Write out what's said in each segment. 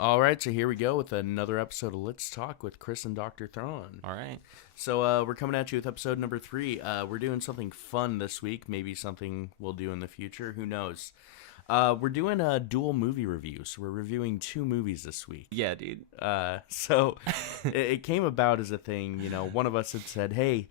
All right, so here we go with another episode of Let's Talk with Chris and Dr. Thrawn. All right. So we're coming at you with episode number 3. We're doing something fun this week, maybe something we'll do in the future. Who knows? We're doing a dual movie review, so we're reviewing 2 movies this week. Yeah, dude. So it came about as a thing, one of us had said, hey,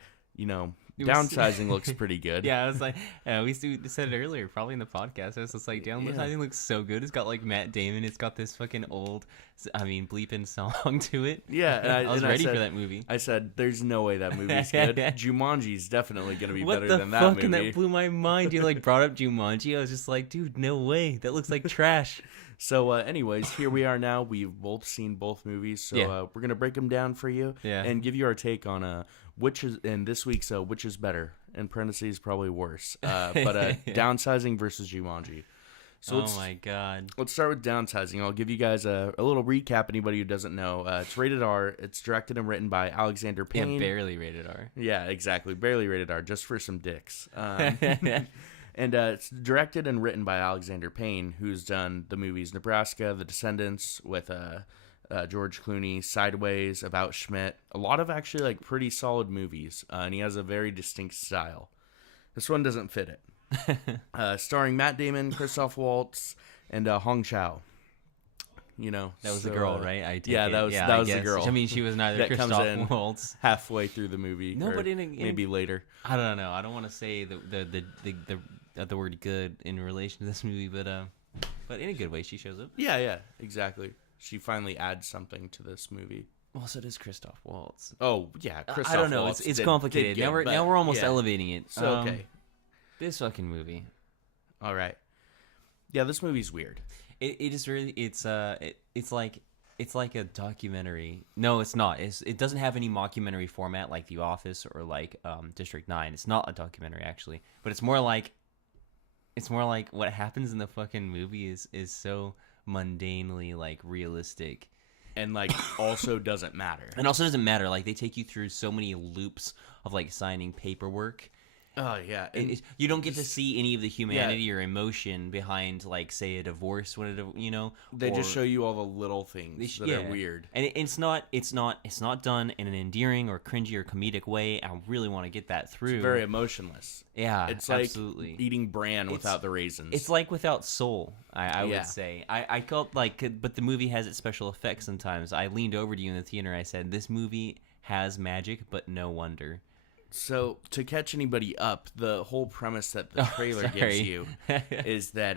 Downsizing looks pretty good. Yeah, I was like, we said it earlier, probably in the podcast. I was just like, Downsizing looks so good. It's got like Matt Damon. It's got this fucking old, bleeping song to it. Yeah, and I was ready for that movie. I said, there's no way that movie's good. Jumanji's definitely going to be better than that movie. What the fuck? And that blew my mind. You brought up Jumanji. I was just like, dude, no way. That looks like trash. So, anyways, here we are now. We've both seen both movies, so we're gonna break them down for you and give you our take on which is in this week's which is better. In parentheses, probably worse. But Downsizing versus Jumanji. So my god. Let's start with Downsizing. I'll give you guys a little recap. Anybody who doesn't know, it's rated R. It's directed and written by Alexander Payne. Yeah, barely rated R. Yeah, exactly, barely rated R, just for some dicks. And it's directed and written by Alexander Payne, who's done the movies Nebraska, The Descendants with George Clooney, Sideways, About Schmidt. A lot of actually pretty solid movies, and he has a very distinct style. This one doesn't fit it. Starring Matt Damon, Christoph Waltz, and Hong Chow. That was the girl, right? That was the girl. I mean, she was neither Christoph Waltz halfway through the movie. No, but maybe later. I don't know. I don't want to say the word good in relation to this movie, but in a good way, she shows up. Yeah, exactly. She finally adds something to this movie. Well, so does Christoph Waltz. Oh yeah, Christoph I don't know. Waltz It's complicated. Now we're almost elevating it. So okay, this fucking movie. All right. Yeah, this movie's weird. It is really it's like a documentary. No, it's not. It doesn't have any mockumentary format like The Office or like District 9. It's not a documentary actually, but it's more like what happens in the fucking movie is so mundanely realistic, and also doesn't matter. And also doesn't matter. They take you through so many loops of signing paperwork. Oh yeah, and you don't get to see any of the humanity or emotion behind, say, a divorce. They just show you all the little things that are weird, and it's not done in an endearing or cringy or comedic way. I really want to get that through. It's very emotionless. Yeah, it's absolutely. Eating bran without the raisins. It's without soul. I would say. I felt but the movie has its special effects sometimes. I leaned over to you in the theater. I said, "This movie has magic, but no wonder." So, to catch anybody up, the whole premise that the trailer gives you is that,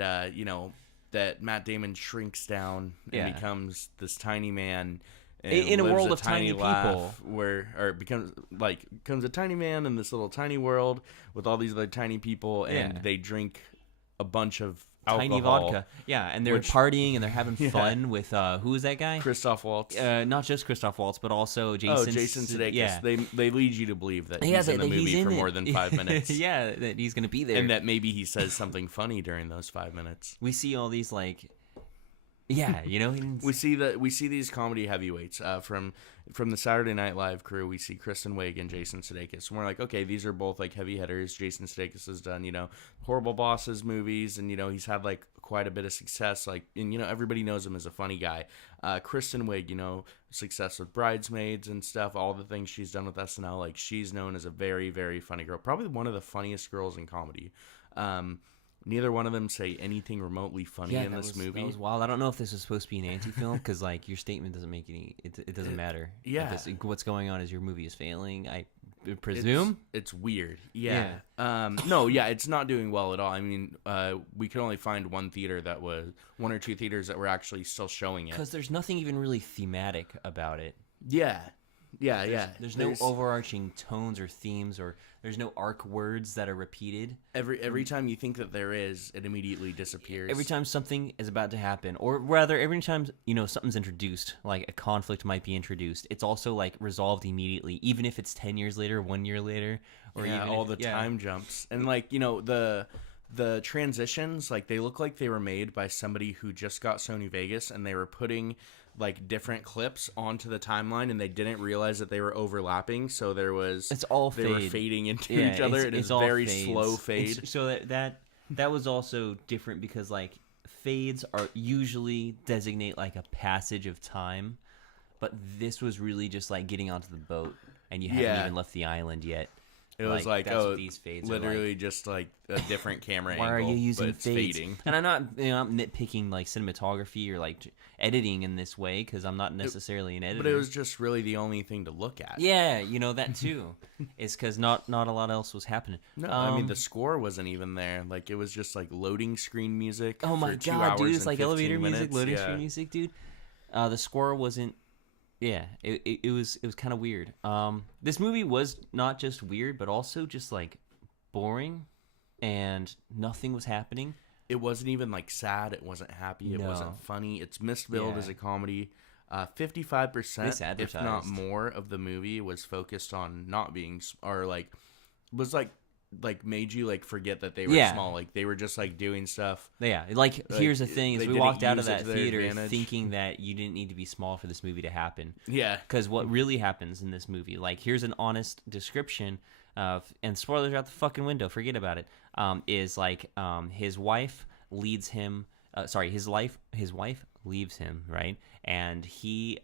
that Matt Damon shrinks down and becomes this tiny man. And in a world of tiny people. Becomes a tiny man in this little tiny world with all these other tiny people, and they drink a bunch of alcohol. Tiny vodka. Yeah, and they're partying and they're having fun with, who is that guy? Christoph Waltz. Not just Christoph Waltz, but also Jason. Oh, Jason Sudeikis. Yeah. They lead you to believe that he's in the movie for more than 5 minutes. Yeah, that he's going to be there. And that maybe he says something funny during those 5 minutes. We see all these, we see these comedy heavyweights from the Saturday Night Live crew. We see Kristen Wiig and Jason Sudeikis, and we're like, okay, these are both heavy hitters. Jason Sudeikis has done Horrible Bosses movies, and he's had quite a bit of success. And everybody knows him as a funny guy. Kristen Wiig, success with Bridesmaids and stuff. All the things she's done with SNL, she's known as a very, very funny girl. Probably one of the funniest girls in comedy. Neither one of them say anything remotely funny in this movie. That was wild. I don't know if this was supposed to be an anti-film because your statement doesn't make any. It doesn't matter. Yeah. What's going on is your movie is failing. I presume it's weird. Yeah. No. Yeah. It's not doing well at all. I mean, we could only find one or two theaters that were actually still showing it because there's nothing even really thematic about it. Yeah. Yeah. There's no overarching tones or themes, or there's no arc words that are repeated. Every time you think that there is, it immediately disappears. Every time something is about to happen, or rather, every time something's introduced, like a conflict might be introduced, it's also resolved immediately, even if it's 10 years later, 1 year later, or even all the time jumps, and the transitions, they look like they were made by somebody who just got Sony Vegas, and they were putting different clips onto the timeline, and they didn't realize that they were overlapping, so they were fading into each other. It is very slow fade. So that was also different because fades are usually designate like a passage of time, but this was really just like getting onto the boat and you haven't even left the island yet. It was like, that's what these fades literally are like. just like a different camera Why angle. are you using but it's fades? fading. And I'm not, I'm nitpicking like cinematography or like editing in this way because I'm not necessarily an editor. But it was just really the only thing to look at. Yeah, that too. It's because not a lot else was happening. No, I mean the score wasn't even there. Like it was just like loading screen music. Oh my for 2 god, hours dude! It's and like 15 elevator music, minutes. loading screen music, dude. The score wasn't. Yeah, it was kind of weird. This movie was not just weird, but also just like boring, and nothing was happening. It wasn't even like sad. It wasn't happy. It wasn't funny. It's misbilled as a comedy. 55%, if not more, of the movie was focused on not being, or like, was like made you like forget that they were small. Like they were just like doing stuff. Yeah, like here's the thing: is we walked out of that theater advantage. thinking that you didn't need to be small for this movie to happen. Yeah, because what really happens in this movie, like here's an honest description of, and spoilers are out the fucking window. Forget about it. Is like his wife leads him. His wife leaves him, right? And he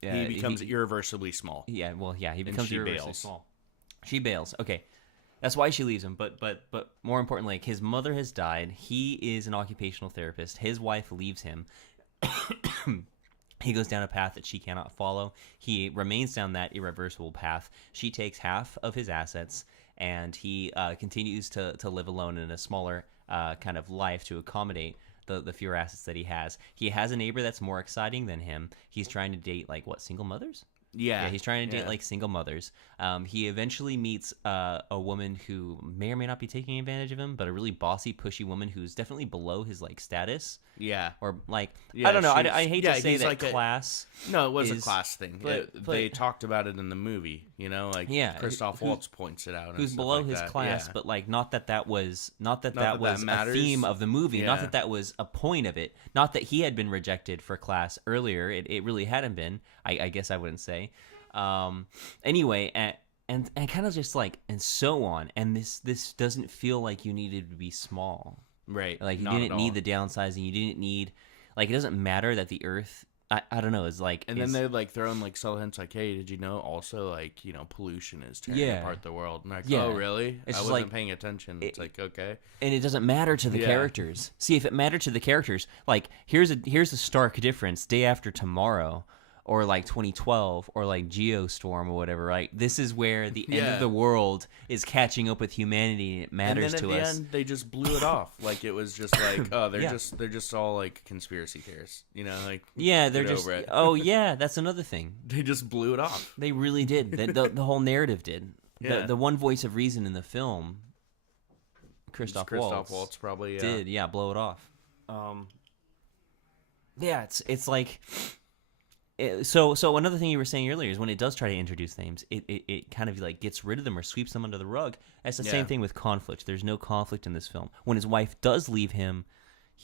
becomes irreversibly small. Yeah, well, yeah, he becomes irreversibly small. She bails. Okay. That's why she leaves him, but more importantly, like his mother has died. He is an occupational therapist. His wife leaves him. He goes down a path that she cannot follow. He remains down that irreversible path. She takes half of his assets, and he continues to live alone in a smaller kind of life to accommodate the fewer assets that he has. He has a neighbor that's more exciting than him. He's trying to date single mothers? Yeah, he's trying to date like single mothers. He eventually meets a woman who may or may not be taking advantage of him, but a really bossy, pushy woman who's definitely below his status. Yeah, or I don't know. I hate to say that like class. No, it was a class thing. But they talked about it in the movie. Christoph Waltz points it out. Who's below his class, but not that was a theme of the movie. Yeah. Not that was a point of it. Not that he had been rejected for class earlier. It really hadn't been. I guess I wouldn't say. Anyway, and kind of just and so on. And this doesn't feel like you needed to be small. Right. Like you didn't need the downsizing. You didn't need it doesn't matter that the Earth. I don't know. Is then they throw in subtle hints hey, did you know also pollution is tearing apart the world? And oh really? I wasn't paying attention. It's okay. And it doesn't matter to the characters. See, if it mattered to the characters, here's a stark difference. Day After Tomorrow, or 2012, or Geostorm or whatever, right? This is where the end of the world is catching up with humanity, and it matters to us. And then at the end, they just blew it off. It was just they're just all conspiracy theorists, they're just over it. Oh yeah, that's another thing. They just blew it off. They really did. The whole narrative did. Yeah. The one voice of reason in the film, Christoph Waltz probably did blow it off. It's like. So another thing you were saying earlier is when it does try to introduce themes, it kind of gets rid of them or sweeps them under the rug. That's the same thing with conflict. There's no conflict in this film. When his wife does leave him,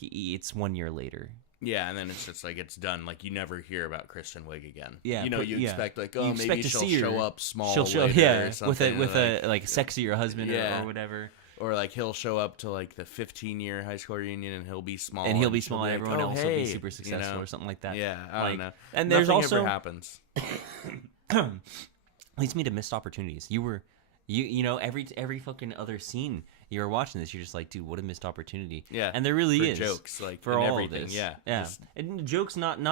it's 1 year later. Yeah, and then it's just it's done. You never hear about Kristen Wiig again. Yeah, you expect maybe she'll show up small. She'll show later or something, with a sexier husband or whatever. Or he'll show up to the 15-year high school reunion and he'll be small. And he'll be small and everyone else will be super successful or something like that. Yeah, I don't know. And Nothing there's also ever happens. Leads me to missed opportunities. Every fucking other scene you were watching this, you're just dude, what a missed opportunity. Yeah. And there really is. Jokes, for all everything. Of this. Yeah. Yeah. And jokes not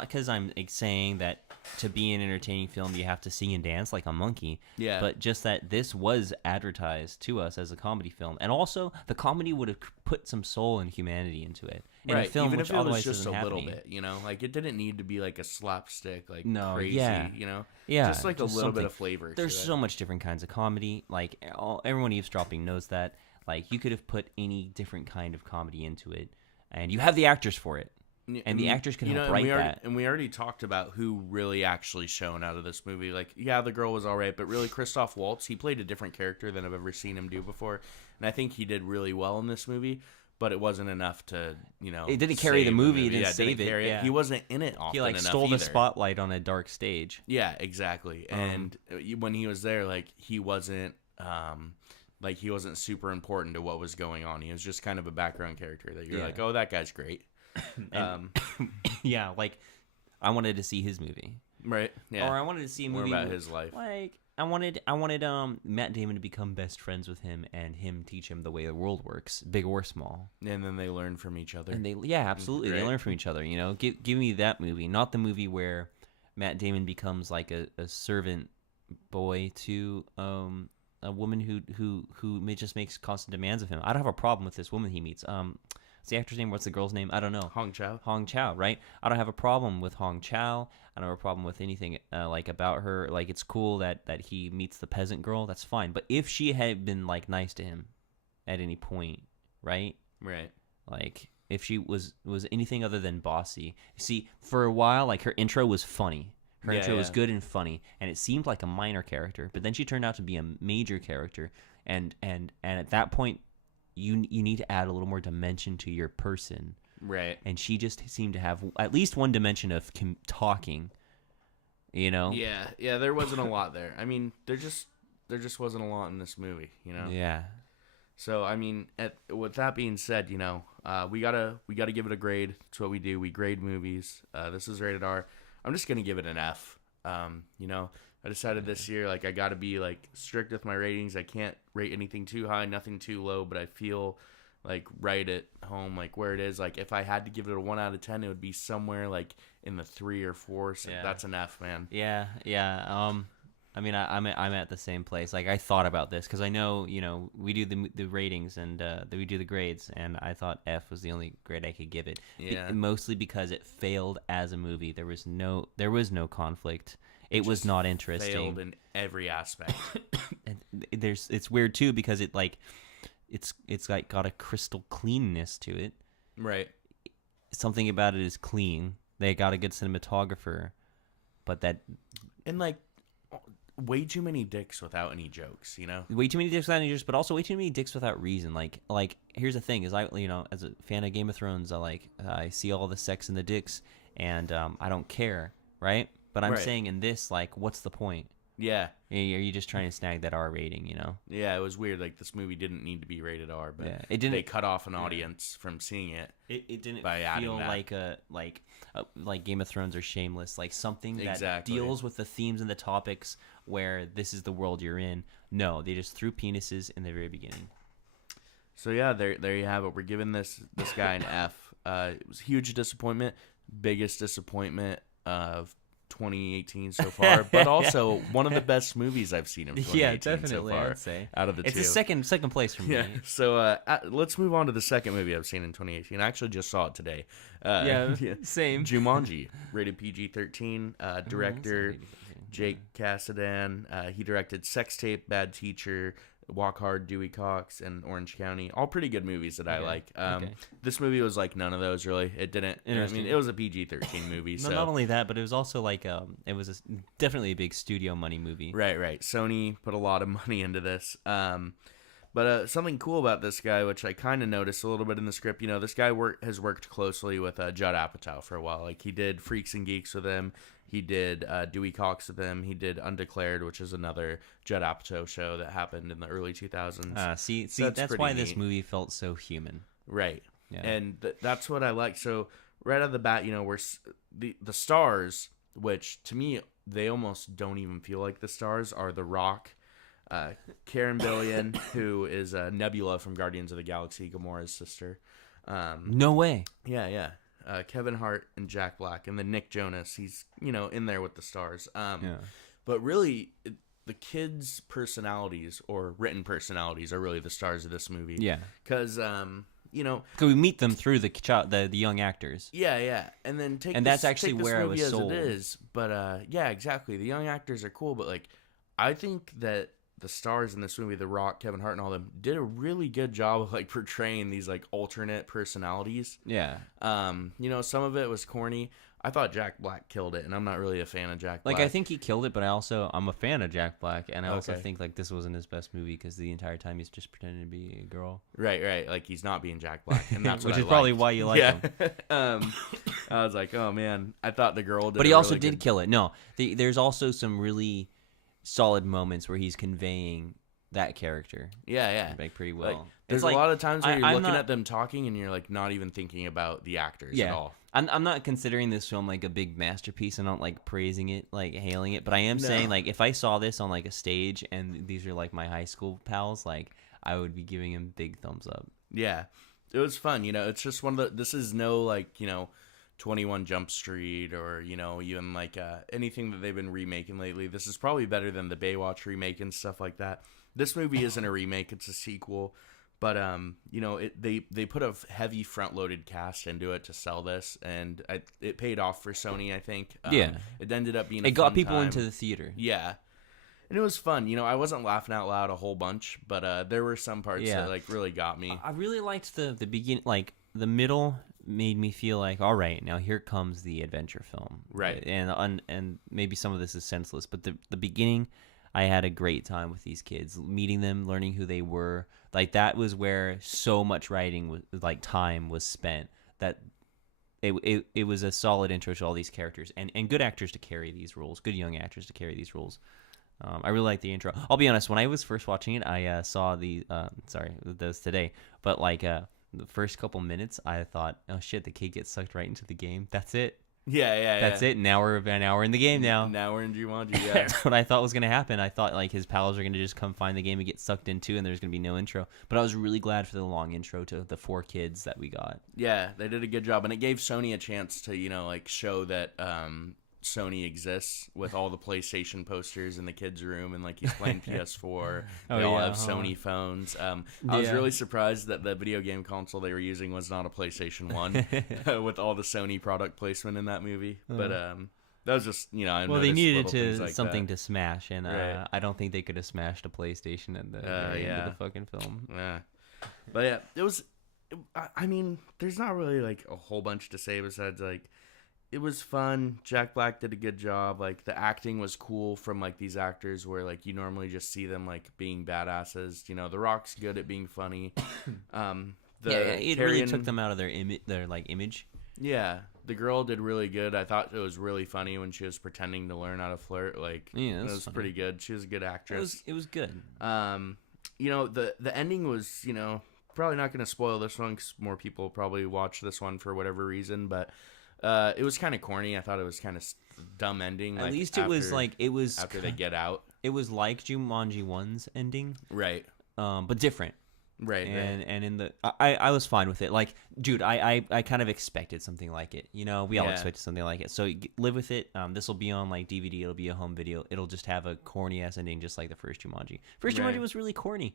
because I'm saying that to be an entertaining film you have to sing and dance like a monkey. Yeah. But just that this was advertised to us as a comedy film. And also the comedy would have put some soul and humanity into it. In a film, even which if it was just a little bit, it didn't need to be a slapstick, no, crazy, yeah. just a little bit of flavor. There's so much different kinds of comedy. Everyone eavesdropping knows that. You could have put any different kind of comedy into it, and you have the actors for it, and the actors can help write that. And we already talked about who really actually shone out of this movie. The girl was all right, but really Christoph Waltz, he played a different character than I've ever seen him do before, and I think he did really well in this movie. But it wasn't enough to, It didn't carry the movie. It didn't save it. Yeah. He wasn't in it often enough. He stole the spotlight on a dark stage. Yeah, exactly. And when he was there, he wasn't like he wasn't super important to what was going on. He was just kind of a background character that you're Yeah. like, oh, that guy's great. Yeah, like I wanted to see his movie. Right. Yeah. Or I wanted to see a More movie about his life. Like I wanted Matt Damon to become best friends with him and him teach him the way the world works, big or small. And then they learn from each other. And absolutely, they learn from each other. You know, give me that movie, not the movie where Matt Damon becomes like a servant boy to a woman who just makes constant demands of him. I don't have a problem with this woman he meets. What's the actor's name? What's the girl's name? I don't know. Hong Chow. Hong Chow, right? I don't have a problem with Hong Chow. I don't have a problem with anything like about her. Like it's cool that he meets the peasant girl. That's fine. But if she had been like nice to him at any point, right? Right. Like if she was anything other than bossy. See, for a while, like her intro was funny. Her intro was good and funny, and it seemed like a minor character. But then she turned out to be a major character, and at that point, you need to add a little more dimension to your person. Right. And she just seemed to have at least one dimension of talking, you know? Yeah. Yeah, there wasn't a lot there. I mean, there just wasn't a lot in this movie, you know? Yeah. So, I mean, with that being said, you know, we gotta give it a grade. It's what we do. We grade movies. This is rated R. I'm just going to give it an F. You know, I decided this year, like, I got to be, like, strict with my ratings. I can't rate anything too high, nothing too low, but I feel like right at home, like where it is. Like if I had to give it a 1 out of 10, it would be somewhere like in the 3 or 4. So that's an F, man. Yeah. I mean, I'm at the same place. Like I thought about this because I know, you know, we do the ratings and we do the grades, and I thought F was the only grade I could give it. Yeah. Mostly because it failed as a movie. There was no conflict. It was not interesting. Failed in every aspect. And it's weird too because it like it's like got a crystal cleanness to it. Right. Something about it is clean. They got a good cinematographer, but that and like way too many dicks without any jokes, you know? Way too many dicks without any jokes, but also way too many dicks without reason. Like here's the thing: is I, you know, as a fan of Game of Thrones, I see all the sex and the dicks, and I don't care, right? But I'm saying in this, like, what's the point? Yeah. Are you just trying to snag that R rating, you know? Yeah, it was weird. Like, this movie didn't need to be rated R, but it didn't, they cut off an audience from seeing it. It didn't by feel that. like Game of Thrones or Shameless, like something that deals with the themes and the topics where this is the world you're in. No, they just threw penises in the very beginning. So, yeah, there you have it. We're giving this guy an F. It was a huge disappointment. Biggest disappointment of 2018 so far, but also one of the best movies I've seen in 2018 so far. I'd say. Out of the it's two. It's a second place for me. Yeah. So let's move on to the second movie I've seen in 2018. I actually just saw it today. Same. Jumanji, rated PG-13. Director Jake Kasdan. He directed Sex Tape, Bad Teacher, Walk Hard, Dewey Cox, and Orange County. All pretty good movies that I like. This movie was like none of those really. It didn't. I mean, it was a PG-13 movie. So not only that, but it was also like it was definitely a big studio money movie. Right. Sony put a lot of money into this. But something cool about this guy, which I kind of noticed a little bit in the script, you know, this guy has worked closely with Judd Apatow for a while. Like he did Freaks and Geeks with him. He did Dewey Cox with him. He did Undeclared, which is another Judd Apatow show that happened in the early 2000s. See, that's why this movie felt so human. Right. Yeah. And that's what I like. So right out of the bat, you know, we're the stars, which to me, they almost don't even feel like the stars, are The Rock, Karen Billion, who is Nebula from Guardians of the Galaxy, Gamora's sister. No way. Yeah. Kevin Hart and Jack Black, and then Nick Jonas. He's, you know, in there with the stars. But really, the kids' personalities or written personalities are really the stars of this movie. Yeah. Because, you know, we meet them through the young actors. Yeah. And then that's actually where I was sold. It is. But yeah, exactly. The young actors are cool, but like, I think that the stars in this movie, The Rock, Kevin Hart, and all them, did a really good job of like portraying these like alternate personalities. Yeah. You know, some of it was corny. I thought Jack Black killed it, and I'm not really a fan of Jack Black. Like, I think he killed it, but I'm a fan of Jack Black, and I also think like this wasn't his best movie because the entire time he's just pretending to be a girl. Right. Like he's not being Jack Black, and that's which what is probably why you like him. I was like, oh man, I thought the girl did. But he also did kill it. No, there's also some really solid moments where he's conveying that character. Yeah. Like pretty well. Like, there's like, a lot of times where you're looking not, at them talking and you're like not even thinking about the actors at all. I'm not considering this film like a big masterpiece. I'm not like praising it, like hailing it, but I am saying like if I saw this on like a stage and these are like my high school pals, like I would be giving him big thumbs up. Yeah, it was fun. It's just one of the. This is no like 21 Jump Street or even like anything that they've been remaking lately. This is probably better than the Baywatch remake and stuff like that. This movie isn't a remake; it's a sequel. But they put a heavy front-loaded cast into it to sell this, and it paid off for Sony. I think. It ended up being. It got people into the theater. Yeah, and it was fun. I wasn't laughing out loud a whole bunch, but there were some parts that like really got me. I really liked the beginning, like the middle made me feel like, all right, now here comes the adventure film, right? And maybe some of this is senseless, but the beginning, I had a great time with these kids, meeting them, learning who they were. Like that was where so much writing like time was spent. That it was a solid intro to all these characters and good actors to carry these roles, good young actors to carry these roles. I really like the intro. I'll be honest, when I was first watching it, I saw those today, but like the first couple minutes, I thought, oh shit, the kid gets sucked right into the game. That's it. That's it. Now we're an hour in the game now. Now we're in Jumanji, yeah. That's what I thought was going to happen. I thought like his pals are going to just come find the game and get sucked into, and there's going to be no intro. But I was really glad for the long intro to the 4 kids that we got. Yeah, they did a good job, and it gave Sony a chance to, like show that Sony exists with all the PlayStation posters in the kids' room, and like he's playing PS4. They all have Sony phones. I was really surprised that the video game console they were using was not a PlayStation 1 with all the Sony product placement in that movie. But that was just, I they needed something to smash, and right. I don't think they could have smashed a PlayStation at the end of the fucking film. Yeah, but yeah, it was. I mean, there's not really like a whole bunch to say besides like. It was fun. Jack Black did a good job. Like the acting was cool from like these actors where like you normally just see them like being badasses. The Rock's good at being funny. It really took them out of their image. Yeah, the girl did really good. I thought it was really funny when she was pretending to learn how to flirt. Like it was funny. Pretty good. She was a good actress. It was good. The ending was probably not going to spoil this one because more people probably watch this one for whatever reason, but. It was kind of corny. I thought it was kind of dumb ending. At least it was after they get out. It was like Jumanji 1's ending, right? But different, right? And in the I was fine with it. Like, dude, I kind of expected something like it. We all expected something like it. So live with it. This will be on like DVD. It'll be a home video. It'll just have a corny ass ending, just like the first Jumanji. Jumanji was really corny.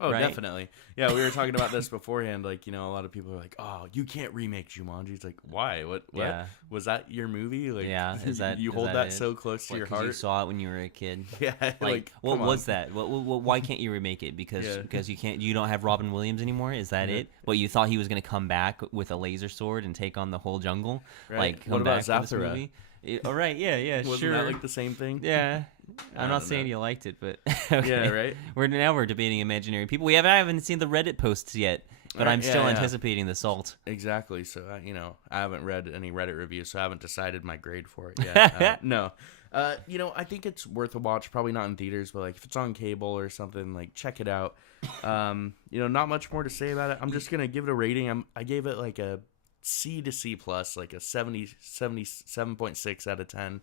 Oh, right? Definitely. Yeah, we were talking about this beforehand. Like, a lot of people are like, "Oh, you can't remake Jumanji." It's like, why? What? Yeah. Was that your movie? Like, you hold that so close to your heart? You saw it when you were a kid. Yeah. Like what was that? Why can't you remake it? Because you can't. You don't have Robin Williams anymore. Is that it? What, you thought he was gonna come back with a laser sword and take on the whole jungle? Right. Like, what about Zathura? All right, yeah, Wasn't sure. that like the same thing? Yeah, I'm not saying you liked it, but okay. Yeah, right. We're debating imaginary people. I haven't seen the Reddit posts yet, but I'm still anticipating the salt. Exactly. So I haven't read any Reddit reviews, so I haven't decided my grade for it yet. No. I think it's worth a watch. Probably not in theaters, but like if it's on cable or something, like check it out. Not much more to say about it. I'm just gonna give it a rating. I gave it like a C to C plus, like a 77.6 out of 10.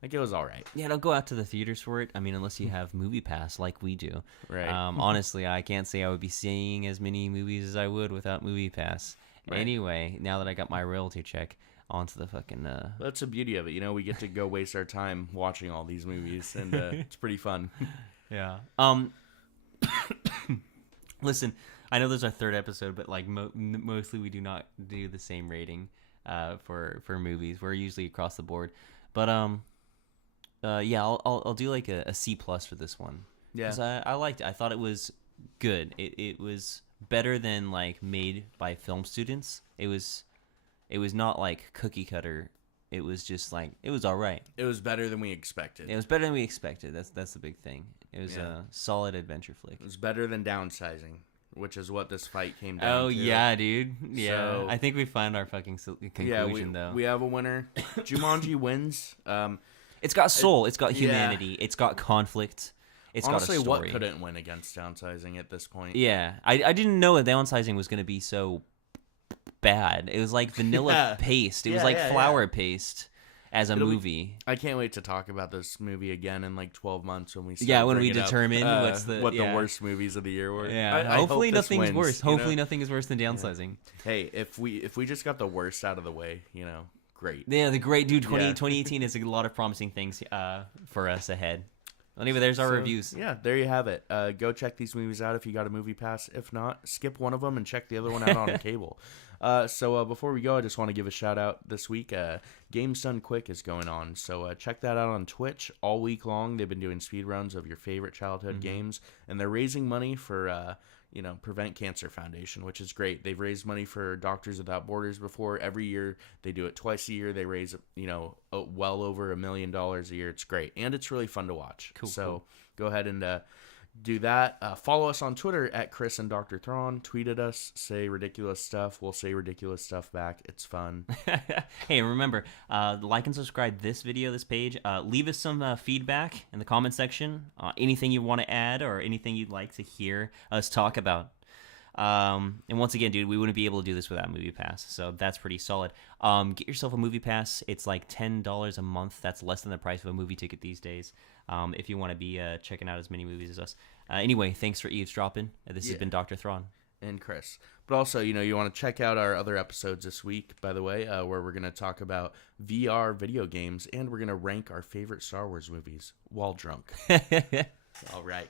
Like, it was all right. Yeah, don't go out to the theaters for it. I mean, unless you have Movie Pass like we do. Right. Honestly, I can't say I would be seeing as many movies as I would without Movie Pass. Right. Anyway, now that I got my royalty check, onto the fucking... That's the beauty of it. We get to go waste our time watching all these movies, and it's pretty fun. Yeah. Listen... I know this is our third episode, but like mostly we do not do the same rating for movies. We're usually across the board, but I'll do like a C plus for this one. Yeah, 'cause I liked it. I thought it was good. It was better than like made by film students. It was not like cookie cutter. It was just like it was all right. It was better than we expected. That's the big thing. It was a solid adventure flick. It was better than Downsizing, which is what this fight came down to. Oh, yeah, dude. Yeah. So, I think we find our fucking conclusion, though. We have a winner. Jumanji wins. It's got soul. It's got humanity. It's got conflict. It's Honestly, got a what story. couldn't win against Downsizing at this point? Yeah, I didn't know that Downsizing was going to be so bad. It was like vanilla Yeah. paste. It was Yeah, like yeah, flour yeah. paste as a It'll be- movie. I can't wait to talk about this movie again in like 12 months when we start Yeah, when we bringing up, determine what's the what the yeah. worst movies of the year were. Yeah, I hopefully hope this nothing's wins, worse. you know? Hopefully nothing is worse than Downsizing. Hey, if we just got the worst out of the way, great. Yeah, the great dude. Yeah. 2018 is a lot of promising things for us ahead. Anyway, there's our reviews. Yeah, there you have it. Go check these movies out if you got a movie pass. If not, skip one of them and check the other one out on cable. So before we go, I just want to give a shout out this week. Games Done Quick is going on, so check that out on Twitch all week long. They've been doing speed runs of your favorite childhood games, and they're raising money for Prevent Cancer Foundation, which is great. They've raised money for Doctors Without Borders before. Every year they do it twice a year. They raise well over $1 million a year. It's great, and it's really fun to watch. Cool. Go ahead and do that. Follow us on Twitter at Chris and Dr.Thrawn. Tweet at us. Say ridiculous stuff. We'll say ridiculous stuff back. It's fun. Hey, remember, like and subscribe this page. Leave us some feedback in the comment section. Anything you want to add or anything you'd like to hear us talk about. And once again, dude, we wouldn't be able to do this without Movie Pass, so that's pretty solid. Get yourself a Movie Pass. It's like $10 a month. That's less than the price of a movie ticket these days. If you want to be checking out as many movies as us. Anyway, thanks for eavesdropping. This has been Dr. Thrawn. And Chris. But also, you want to check out our other episodes this week, by the way, where we're going to talk about VR video games, and we're going to rank our favorite Star Wars movies while drunk. All right.